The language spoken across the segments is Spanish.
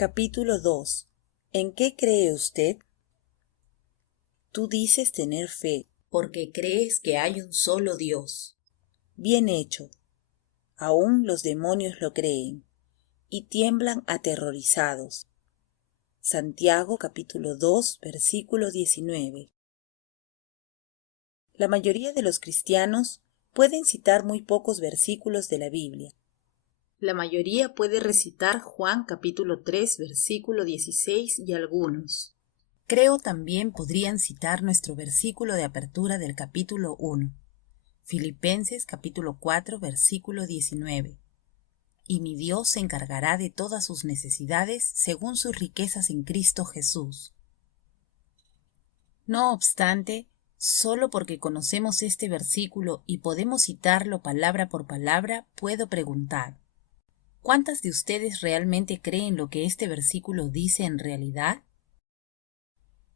Capítulo 2. ¿En qué cree usted? Tú dices tener fe, porque crees que hay un solo Dios. Bien hecho. Aún los demonios lo creen y tiemblan aterrorizados. Santiago capítulo 2, versículo 19. La mayoría de los cristianos pueden citar muy pocos versículos de la Biblia. La mayoría puede recitar Juan capítulo 3, versículo 16 y algunos. Creo también podrían citar nuestro versículo de apertura del capítulo 1, Filipenses capítulo 4, versículo 19. Y mi Dios se encargará de todas sus necesidades según sus riquezas en Cristo Jesús. No obstante, solo porque conocemos este versículo y podemos citarlo palabra por palabra, puedo preguntar, ¿cuántas de ustedes realmente creen lo que este versículo dice en realidad?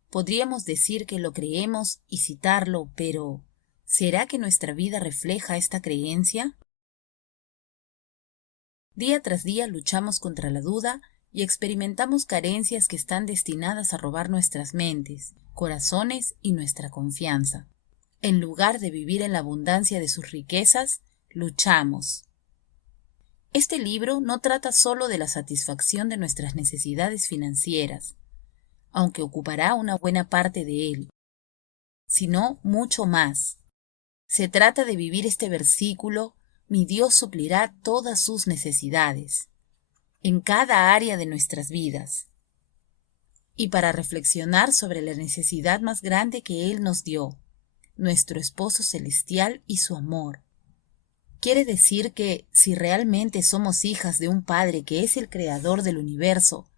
Podríamos decir que lo creemos y citarlo, pero ¿será que nuestra vida refleja esta creencia? Día tras día luchamos contra la duda y experimentamos carencias que están destinadas a robar nuestras mentes, corazones y nuestra confianza. En lugar de vivir en la abundancia de sus riquezas, luchamos. Este libro no trata solo de la satisfacción de nuestras necesidades financieras, aunque ocupará una buena parte de él, sino mucho más. Se trata de vivir este versículo: mi Dios suplirá todas sus necesidades, en cada área de nuestras vidas. Y para reflexionar sobre la necesidad más grande que Él nos dio, nuestro esposo celestial y su amor. Quiere decir que si realmente somos hijas de un Padre que es el creador del universo,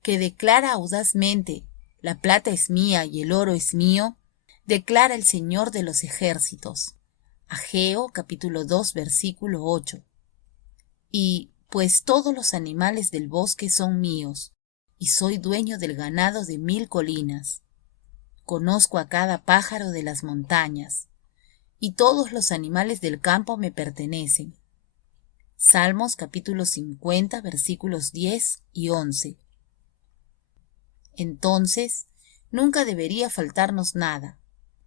que declara audazmente, la plata es mía y el oro es mío, declara el Señor de los ejércitos. Ageo capítulo 2 versículo 8. Y pues todos los animales del bosque son míos, y soy dueño del ganado de 1000 colinas. Conozco a cada pájaro de las montañas, y todos los animales del campo me pertenecen. Salmos capítulo 50 versículos 10 y 11. Entonces, nunca debería faltarnos nada,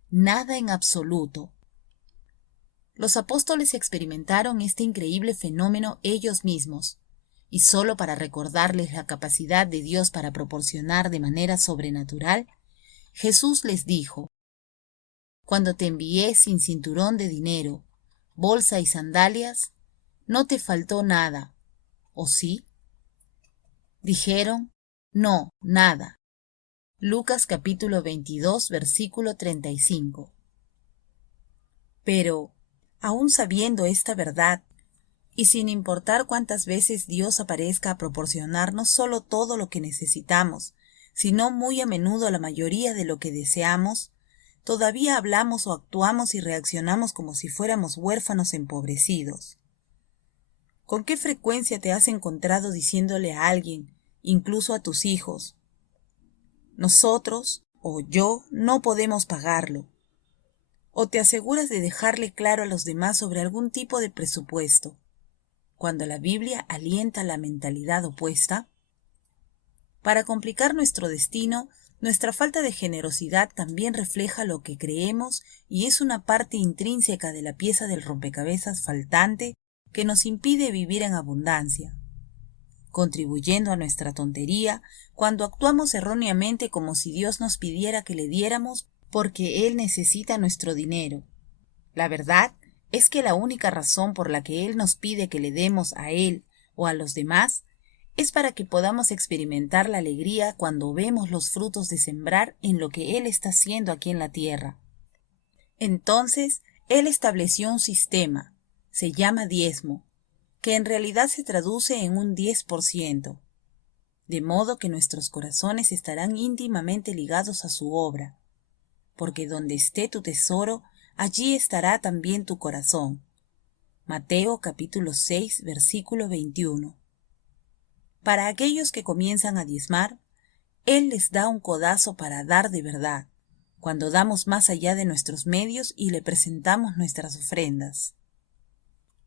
nada en absoluto. Los apóstoles experimentaron este increíble fenómeno ellos mismos, y solo para recordarles la capacidad de Dios para proporcionar de manera sobrenatural, Jesús les dijo: cuando te envié sin cinturón de dinero, bolsa y sandalias, no te faltó nada, ¿o sí? Dijeron: no, nada. Lucas capítulo 22, versículo 35. Pero, aún sabiendo esta verdad, y sin importar cuántas veces Dios aparezca a proporcionarnos solo todo lo que necesitamos, sino muy a menudo la mayoría de lo que deseamos, todavía hablamos o actuamos y reaccionamos como si fuéramos huérfanos empobrecidos. ¿Con qué frecuencia te has encontrado diciéndole a alguien, incluso a tus hijos: nosotros o yo no podemos pagarlo? ¿O te aseguras de dejarle claro a los demás sobre algún tipo de presupuesto, cuando la Biblia alienta la mentalidad opuesta? Para complicar nuestro destino, nuestra falta de generosidad también refleja lo que creemos y es una parte intrínseca de la pieza del rompecabezas faltante que nos impide vivir en abundancia, contribuyendo a nuestra tontería cuando actuamos erróneamente como si Dios nos pidiera que le diéramos porque Él necesita nuestro dinero. La verdad es que la única razón por la que Él nos pide que le demos a Él o a los demás es para que podamos experimentar la alegría cuando vemos los frutos de sembrar en lo que Él está haciendo aquí en la tierra. Entonces, Él estableció un sistema, se llama diezmo, que en realidad se traduce en un 10%, de modo que nuestros corazones estarán íntimamente ligados a su obra, porque donde esté tu tesoro, allí estará también tu corazón. Mateo capítulo 6, versículo 21. Para aquellos que comienzan a diezmar, Él les da un codazo para dar de verdad, cuando damos más allá de nuestros medios y le presentamos nuestras ofrendas.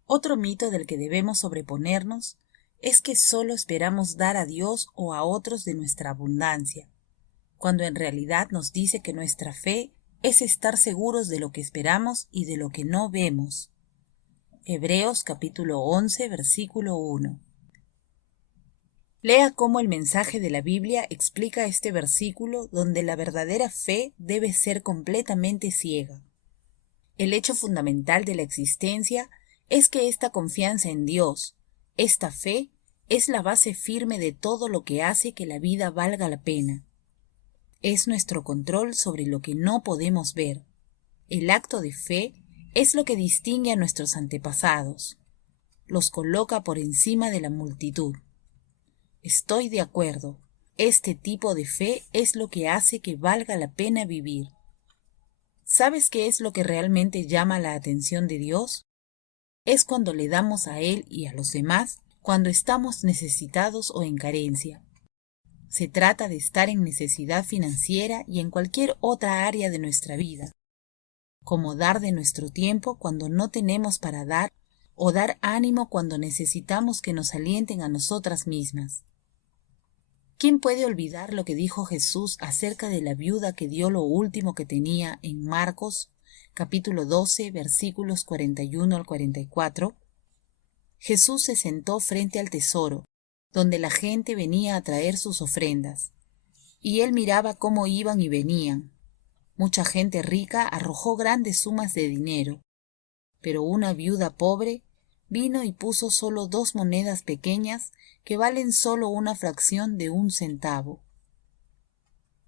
Otro mito del que debemos sobreponernos es que solo esperamos dar a Dios o a otros de nuestra abundancia, cuando en realidad nos dice que nuestra fe es estar seguros de lo que esperamos y de lo que no vemos. Hebreos capítulo 11, versículo 1. Lea cómo el mensaje de la Biblia explica este versículo donde la verdadera fe debe ser completamente ciega. El hecho fundamental de la existencia es que esta confianza en Dios, esta fe, es la base firme de todo lo que hace que la vida valga la pena. Es nuestro control sobre lo que no podemos ver. El acto de fe es lo que distingue a nuestros antepasados. Los coloca por encima de la multitud. Estoy de acuerdo. Este tipo de fe es lo que hace que valga la pena vivir. ¿Sabes qué es lo que realmente llama la atención de Dios? Es cuando le damos a Él y a los demás cuando estamos necesitados o en carencia. Se trata de estar en necesidad financiera y en cualquier otra área de nuestra vida, como dar de nuestro tiempo cuando no tenemos para dar o dar ánimo cuando necesitamos que nos alienten a nosotras mismas. ¿Quién puede olvidar lo que dijo Jesús acerca de la viuda que dio lo último que tenía en Marcos, capítulo 12, versículos 41 al 44? Jesús se sentó frente al tesoro, donde la gente venía a traer sus ofrendas, y él miraba cómo iban y venían. Mucha gente rica arrojó grandes sumas de dinero, pero una viuda pobre vino y puso solo 2 monedas pequeñas que valen solo una fracción de 1 centavo.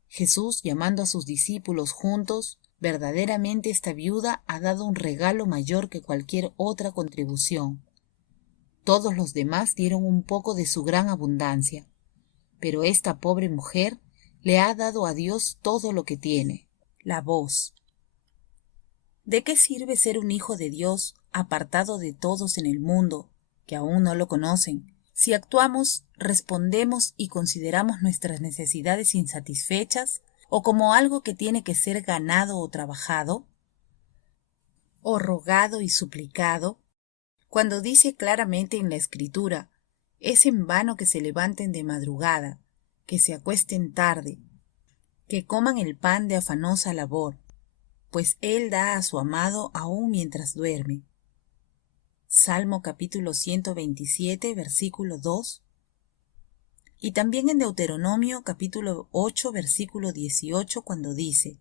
Jesús, llamando a sus discípulos juntos, verdaderamente esta viuda ha dado un regalo mayor que cualquier otra contribución. Todos los demás dieron un poco de su gran abundancia, pero esta pobre mujer le ha dado a Dios todo lo que tiene, la voz. ¿De qué sirve ser un hijo de Dios apartado de todos en el mundo, que aún no lo conocen, si actuamos, respondemos y consideramos nuestras necesidades insatisfechas o como algo que tiene que ser ganado o trabajado, o rogado y suplicado, cuando dice claramente en la Escritura, es en vano que se levanten de madrugada, que se acuesten tarde, que coman el pan de afanosa labor, pues Él da a su amado aún mientras duerme. Salmo capítulo 127, versículo 2. Y también en Deuteronomio capítulo 8, versículo 18, cuando dice,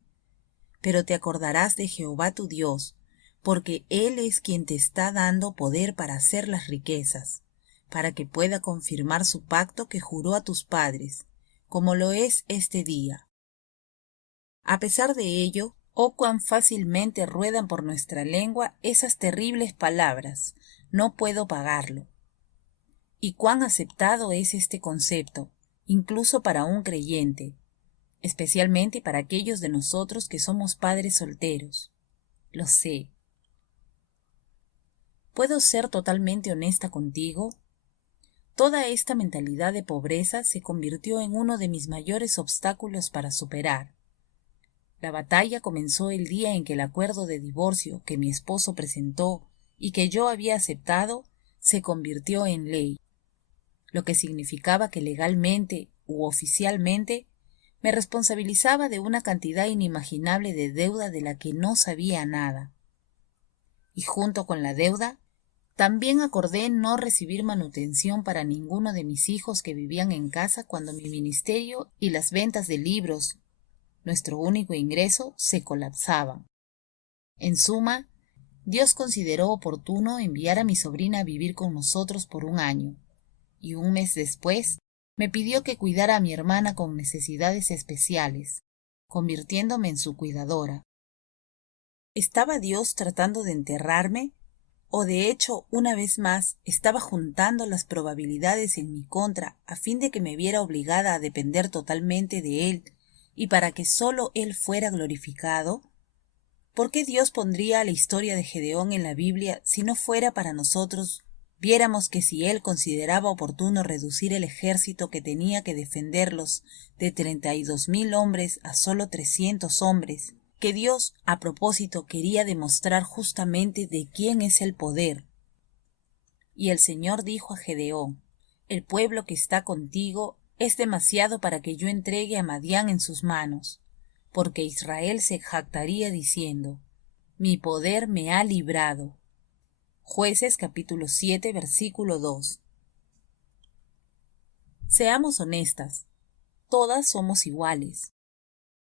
pero te acordarás de Jehová tu Dios, porque Él es quien te está dando poder para hacer las riquezas, para que pueda confirmar su pacto que juró a tus padres, como lo es este día. A pesar de ello, oh cuán fácilmente ruedan por nuestra lengua esas terribles palabras, no puedo pagarlo. Y cuán aceptado es este concepto, incluso para un creyente, especialmente para aquellos de nosotros que somos padres solteros. Lo sé. ¿Puedo ser totalmente honesta contigo? Toda esta mentalidad de pobreza se convirtió en uno de mis mayores obstáculos para superar. La batalla comenzó el día en que el acuerdo de divorcio que mi esposo presentó y que yo había aceptado se convirtió en ley, lo que significaba que legalmente u oficialmente me responsabilizaba de una cantidad inimaginable de deuda de la que no sabía nada. Y junto con la deuda, también acordé no recibir manutención para ninguno de mis hijos que vivían en casa cuando mi ministerio y las ventas de libros, nuestro único ingreso, se colapsaban. En suma, Dios consideró oportuno enviar a mi sobrina a vivir con nosotros por 1 año, y 1 mes después me pidió que cuidara a mi hermana con necesidades especiales, convirtiéndome en su cuidadora. ¿Estaba Dios tratando de enterrarme? ¿O de hecho, una vez más, estaba juntando las probabilidades en mi contra a fin de que me viera obligada a depender totalmente de Él y para que solo Él fuera glorificado? ¿Por qué Dios pondría la historia de Gedeón en la Biblia si no fuera para nosotros? Viéramos que si Él consideraba oportuno reducir el ejército que tenía que defenderlos de 32,000 hombres a solo 300 hombres, que Dios, a propósito, quería demostrar justamente de quién es el poder. Y el Señor dijo a Gedeón, el pueblo que está contigo es demasiado para que yo entregue a Madián en sus manos, porque Israel se jactaría diciendo: mi poder me ha librado. Jueces capítulo 7 versículo 2. Seamos honestas, todas somos iguales,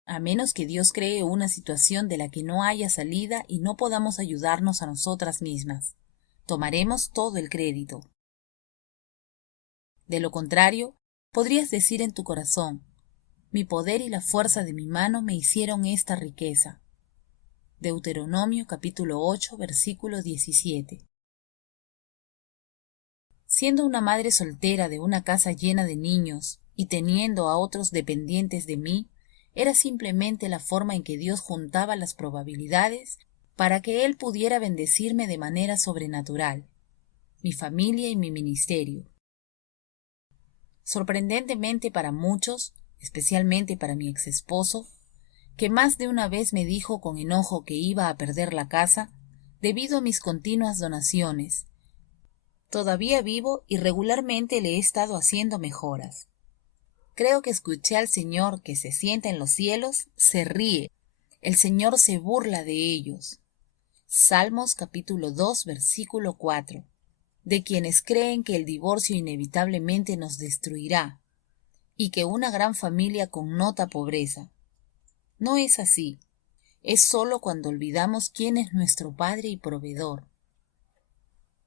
a menos que Dios cree una situación de la que no haya salida y no podamos ayudarnos a nosotras mismas. Tomaremos todo el crédito. De lo contrario, podrías decir en tu corazón: mi poder y la fuerza de mi mano me hicieron esta riqueza. Deuteronomio capítulo 8 versículo 17. Siendo una madre soltera de una casa llena de niños y teniendo a otros dependientes de mí, era simplemente la forma en que Dios juntaba las probabilidades para que Él pudiera bendecirme de manera sobrenatural, mi familia y mi ministerio. Sorprendentemente para muchos, especialmente para mi exesposo, que más de una vez me dijo con enojo que iba a perder la casa debido a mis continuas donaciones, todavía vivo y regularmente le he estado haciendo mejoras. Creo que escuché al Señor que se sienta en los cielos, se ríe. El Señor se burla de ellos. Salmos capítulo 2 versículo 4. De quienes creen que el divorcio inevitablemente nos destruirá y que una gran familia connota pobreza. No es así. Es sólo cuando olvidamos quién es nuestro Padre y Proveedor.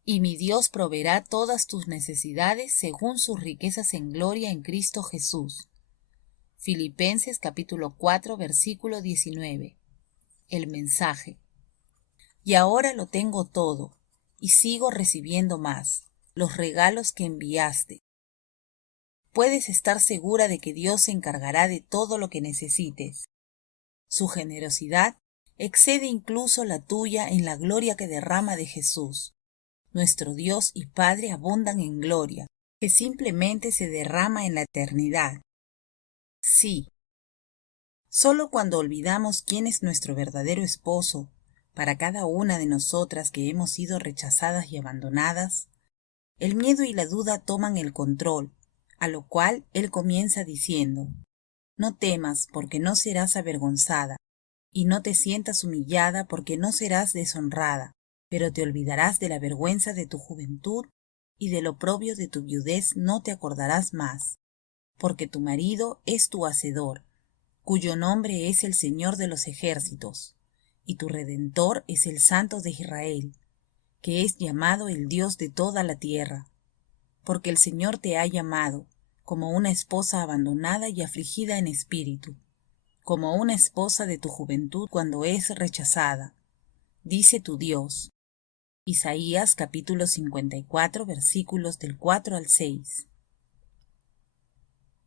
Y mi Dios proveerá todas tus necesidades según sus riquezas en gloria en Cristo Jesús. Filipenses capítulo 4 versículo 19. El mensaje. Y ahora lo tengo todo, y sigo recibiendo más, los regalos que enviaste. Puedes estar segura de que Dios se encargará de todo lo que necesites. Su generosidad excede incluso la tuya en la gloria que derrama de Jesús. Nuestro Dios y Padre abundan en gloria, que simplemente se derrama en la eternidad. Sí. Solo cuando olvidamos quién es nuestro verdadero esposo, para cada una de nosotras que hemos sido rechazadas y abandonadas, el miedo y la duda toman el control, a lo cual Él comienza diciendo: no temas porque no serás avergonzada, y no te sientas humillada porque no serás deshonrada, pero te olvidarás de la vergüenza de tu juventud y del oprobio de tu viudez no te acordarás más, porque tu marido es tu hacedor, cuyo nombre es el Señor de los ejércitos, y tu Redentor es el Santo de Israel, que es llamado el Dios de toda la tierra, porque el Señor te ha llamado como una esposa abandonada y afligida en espíritu, como una esposa de tu juventud cuando es rechazada, dice tu Dios. Isaías capítulo 54 versículos del 4 al 6.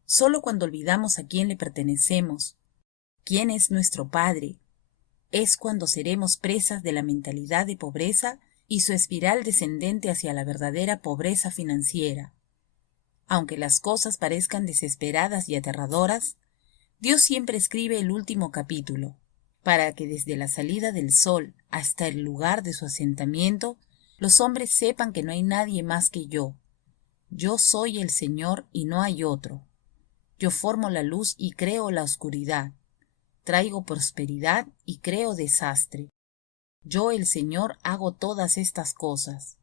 Solo cuando olvidamos a quién le pertenecemos, quién es nuestro Padre, es cuando seremos presas de la mentalidad de pobreza y su espiral descendente hacia la verdadera pobreza financiera. Aunque las cosas parezcan desesperadas y aterradoras, Dios siempre escribe el último capítulo, para que desde la salida del sol hasta el lugar de su asentamiento, los hombres sepan que no hay nadie más que yo. Yo soy el Señor y no hay otro. Yo formo la luz y creo la oscuridad. Traigo prosperidad y creo desastre. Yo, el Señor, hago todas estas cosas.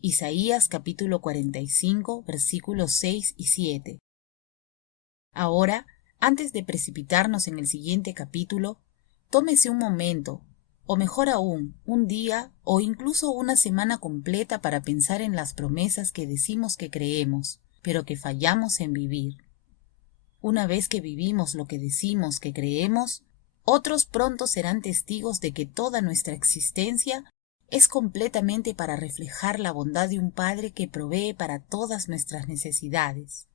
Isaías capítulo 45, versículos 6 y 7. Ahora, antes de precipitarnos en el siguiente capítulo, tómese un momento, o mejor aún, un día o incluso una semana completa para pensar en las promesas que decimos que creemos, pero que fallamos en vivir. Una vez que vivimos lo que decimos que creemos, otros pronto serán testigos de que toda nuestra existencia es completamente para reflejar la bondad de un Padre que provee para todas nuestras necesidades,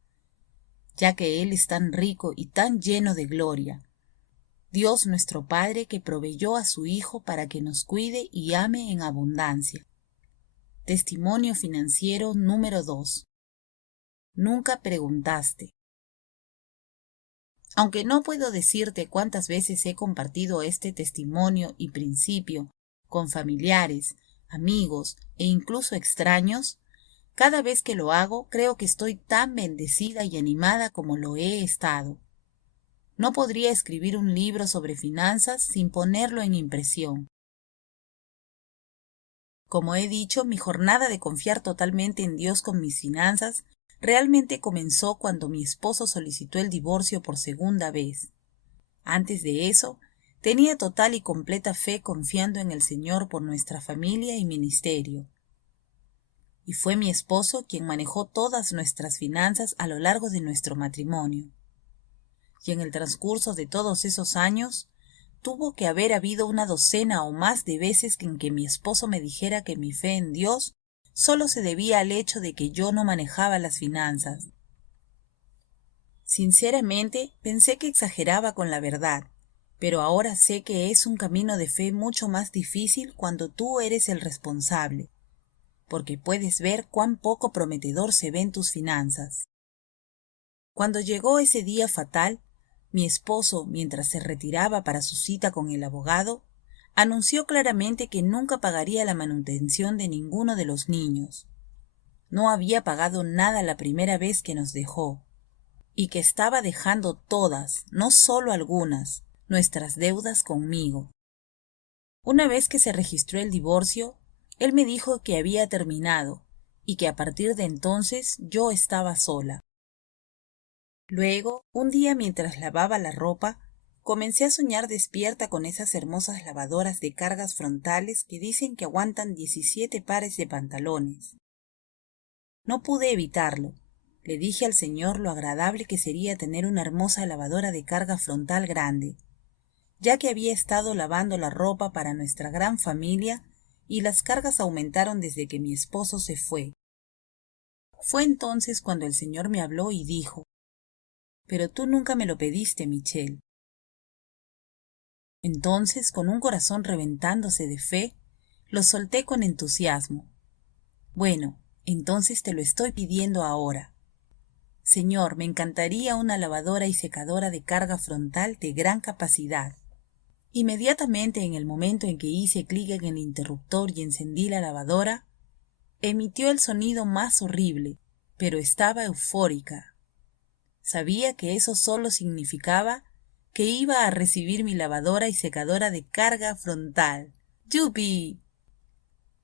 ya que Él es tan rico y tan lleno de gloria. Dios nuestro Padre que proveyó a su Hijo para que nos cuide y ame en abundancia. Testimonio financiero número 2. Nunca preguntaste. Aunque no puedo decirte cuántas veces he compartido este testimonio y principio con familiares, amigos e incluso extraños, Cada vez que lo hago, creo que estoy tan bendecida y animada como lo he estado. No podría escribir un libro sobre finanzas sin ponerlo en impresión. Como he dicho, mi jornada de confiar totalmente en Dios con mis finanzas realmente comenzó cuando mi esposo solicitó el divorcio por segunda vez. Antes de eso, tenía total y completa fe confiando en el Señor por nuestra familia y ministerio. Y fue mi esposo quien manejó todas nuestras finanzas a lo largo de nuestro matrimonio. Y en el transcurso de todos esos años, tuvo que haber habido una docena o más de veces en que mi esposo me dijera que mi fe en Dios solo se debía al hecho de que yo no manejaba las finanzas. Sinceramente, pensé que exageraba con la verdad, pero ahora sé que es un camino de fe mucho más difícil cuando tú eres el responsable, porque puedes ver cuán poco prometedor se ven tus finanzas. Cuando llegó ese día fatal, mi esposo, mientras se retiraba para su cita con el abogado, anunció claramente que nunca pagaría la manutención de ninguno de los niños. No había pagado nada la primera vez que nos dejó, y que estaba dejando todas, no solo algunas, nuestras deudas conmigo. Una vez que se registró el divorcio, él me dijo que había terminado, y que a partir de entonces yo estaba sola. Luego, un día mientras lavaba la ropa, comencé a soñar despierta con esas hermosas lavadoras de cargas frontales que dicen que aguantan 17 pares de pantalones. No pude evitarlo. Le dije al Señor lo agradable que sería tener una hermosa lavadora de carga frontal grande, ya que había estado lavando la ropa para nuestra gran familia y las cargas aumentaron desde que mi esposo se fue. Fue entonces cuando el Señor me habló y dijo: «Pero tú nunca me lo pediste, Michelle». Entonces, con un corazón reventándose de fe, lo solté con entusiasmo. «Bueno, entonces te lo estoy pidiendo ahora. Señor, me encantaría una lavadora y secadora de carga frontal de gran capacidad». Inmediatamente, en el momento en que hice clic en el interruptor y encendí la lavadora, emitió el sonido más horrible, pero estaba eufórica. Sabía que eso solo significaba que iba a recibir mi lavadora y secadora de carga frontal. ¡Yupi!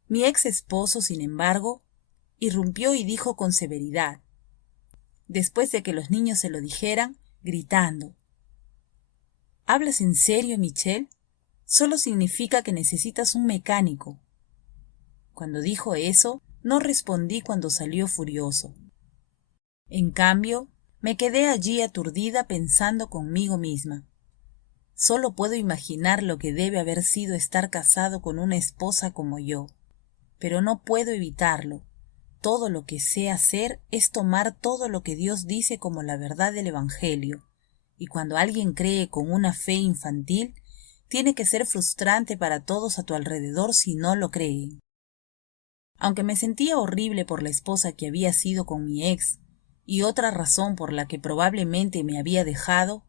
Mi ex esposo, sin embargo, irrumpió y dijo con severidad, después de que los niños se lo dijeran, gritando: ¿Hablas en serio, Michelle? Solo significa que necesitas un mecánico. Cuando dijo eso, no respondí cuando salió furioso. En cambio, me quedé allí aturdida pensando conmigo misma. Solo puedo imaginar lo que debe haber sido estar casado con una esposa como yo, pero no puedo evitarlo. Todo lo que sé hacer es tomar todo lo que Dios dice como la verdad del Evangelio, y cuando alguien cree con una fe infantil, tiene que ser frustrante para todos a tu alrededor si no lo creen. Aunque me sentía horrible por la esposa que había sido con mi ex, y otra razón por la que probablemente me había dejado,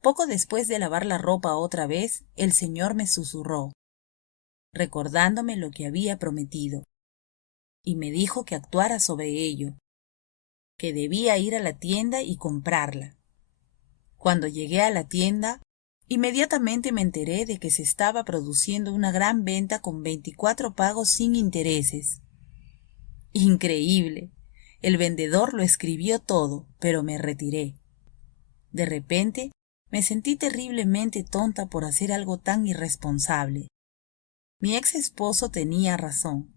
poco después de lavar la ropa otra vez, el Señor me susurró, recordándome lo que había prometido, y me dijo que actuara sobre ello, que debía ir a la tienda y comprarla. Cuando llegué a la tienda, inmediatamente me enteré de que se estaba produciendo una gran venta con 24 pagos sin intereses. Increíble. El vendedor lo escribió todo, pero me retiré. De repente, me sentí terriblemente tonta por hacer algo tan irresponsable. Mi ex esposo tenía razón.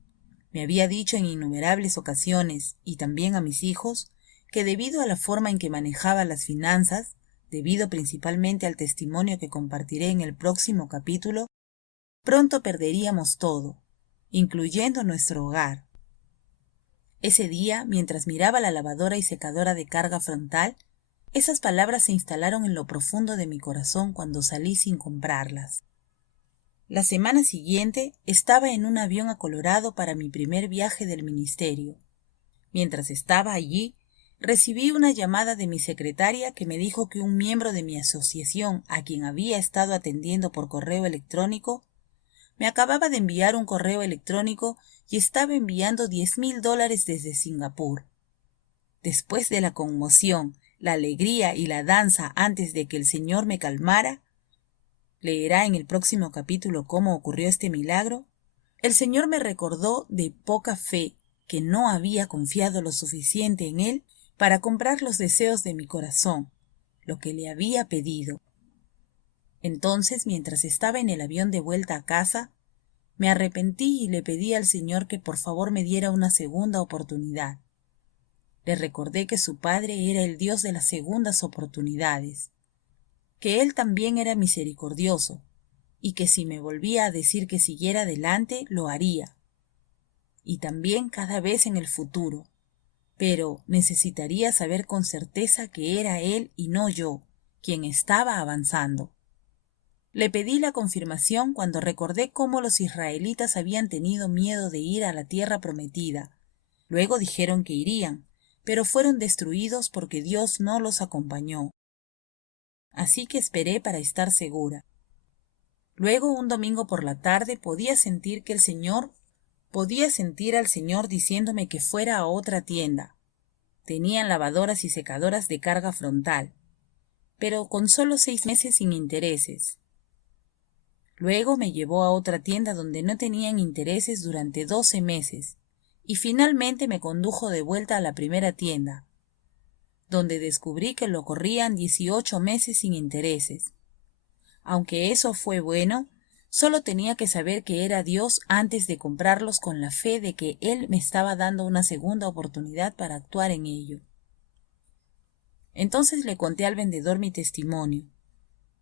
Me había dicho en innumerables ocasiones, y también a mis hijos, que debido a la forma en que manejaba las finanzas, debido principalmente al testimonio que compartiré en el próximo capítulo, pronto perderíamos todo, incluyendo nuestro hogar. Ese día, mientras miraba la lavadora y secadora de carga frontal, esas palabras se instalaron en lo profundo de mi corazón cuando salí sin comprarlas. La semana siguiente estaba en un avión a Colorado para mi primer viaje del ministerio. Mientras estaba allí, recibí una llamada de mi secretaria que me dijo que un miembro de mi asociación, a quien había estado atendiendo por correo electrónico, Me acababa de enviar un correo electrónico y estaba enviando $10,000 desde Singapur. Después de la conmoción, la alegría y la danza antes de que el Señor me calmara, leerá en el próximo capítulo cómo ocurrió este milagro, el Señor me recordó de poca fe, que no había confiado lo suficiente en Él para comprar los deseos de mi corazón, lo que le había pedido. Entonces, mientras estaba en el avión de vuelta a casa, me arrepentí y le pedí al Señor que por favor me diera una segunda oportunidad. Le recordé que su Padre era el Dios de las segundas oportunidades, que Él también era misericordioso, y que si me volvía a decir que siguiera adelante, lo haría, y también cada vez en el futuro, pero necesitaría saber con certeza que era Él y no yo quien estaba avanzando. Le pedí la confirmación cuando recordé cómo los israelitas habían tenido miedo de ir a la tierra prometida. Luego dijeron que irían, pero fueron destruidos porque Dios no los acompañó. Así que esperé para estar segura. Luego, un domingo por la tarde, podía sentir al Señor diciéndome que fuera a otra tienda. Tenían lavadoras y secadoras de carga frontal, pero con solo 6 meses sin intereses. Luego me llevó a otra tienda donde no tenían intereses durante 12 meses, y finalmente me condujo de vuelta a la primera tienda, donde descubrí que lo corrían 18 meses sin intereses. Aunque eso fue bueno, solo tenía que saber que era Dios antes de comprarlos con la fe de que Él me estaba dando una segunda oportunidad para actuar en ello. Entonces le conté al vendedor mi testimonio,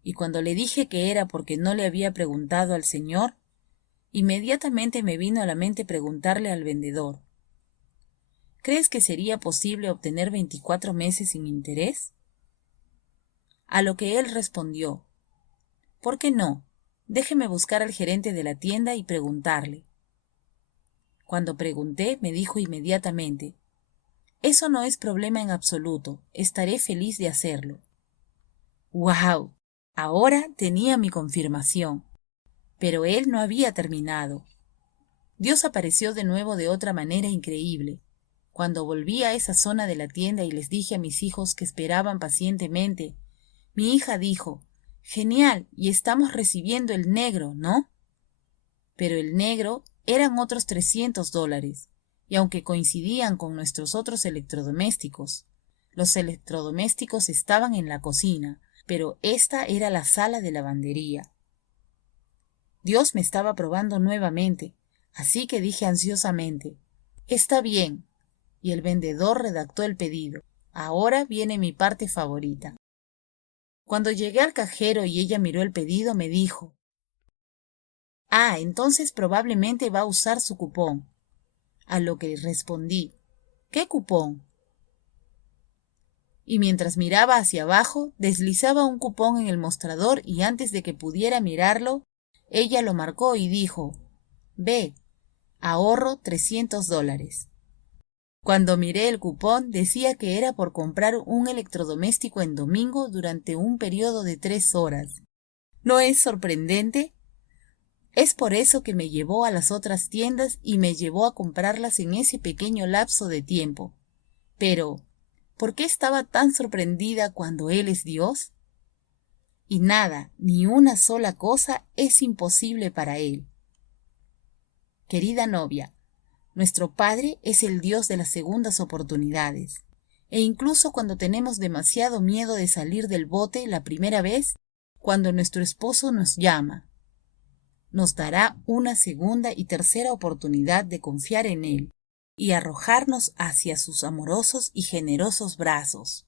y cuando le dije que era porque no le había preguntado al Señor, inmediatamente me vino a la mente preguntarle al vendedor: ¿crees que sería posible obtener 24 meses sin interés? A lo que él respondió: ¿por qué no? Déjeme buscar al gerente de la tienda y preguntarle. Cuando pregunté, me dijo inmediatamente: eso no es problema en absoluto, estaré feliz de hacerlo. ¡Guau! Ahora tenía mi confirmación. Pero él no había terminado. Dios apareció de nuevo de otra manera increíble. Cuando volví a esa zona de la tienda y les dije a mis hijos que esperaban pacientemente, mi hija dijo: «Genial, y estamos recibiendo el negro, ¿no?». Pero el negro eran otros $300, y aunque coincidían con nuestros otros electrodomésticos, los electrodomésticos estaban en la cocina, pero esta era la sala de lavandería. Dios me estaba probando nuevamente, así que dije ansiosamente: «Está bien», y el vendedor redactó el pedido. Ahora viene mi parte favorita. Cuando llegué al cajero y ella miró el pedido, me dijo: «Ah, entonces probablemente va a usar su cupón». A lo que respondí: «¿Qué cupón?». Y mientras miraba hacia abajo, deslizaba un cupón en el mostrador y antes de que pudiera mirarlo, ella lo marcó y dijo: «Ve, ahorro $300». Cuando miré el cupón, decía que era por comprar un electrodoméstico en domingo durante un periodo de 3 horas. ¿No es sorprendente? Es por eso que me llevó a las otras tiendas y me llevó a comprarlas en ese pequeño lapso de tiempo. Pero, ¿por qué estaba tan sorprendida cuando Él es Dios? Y nada, ni una sola cosa es imposible para Él. Querida novia, nuestro Padre es el Dios de las segundas oportunidades. E incluso cuando tenemos demasiado miedo de salir del bote la primera vez, cuando nuestro esposo nos llama, nos dará una segunda y tercera oportunidad de confiar en Él y arrojarnos hacia sus amorosos y generosos brazos.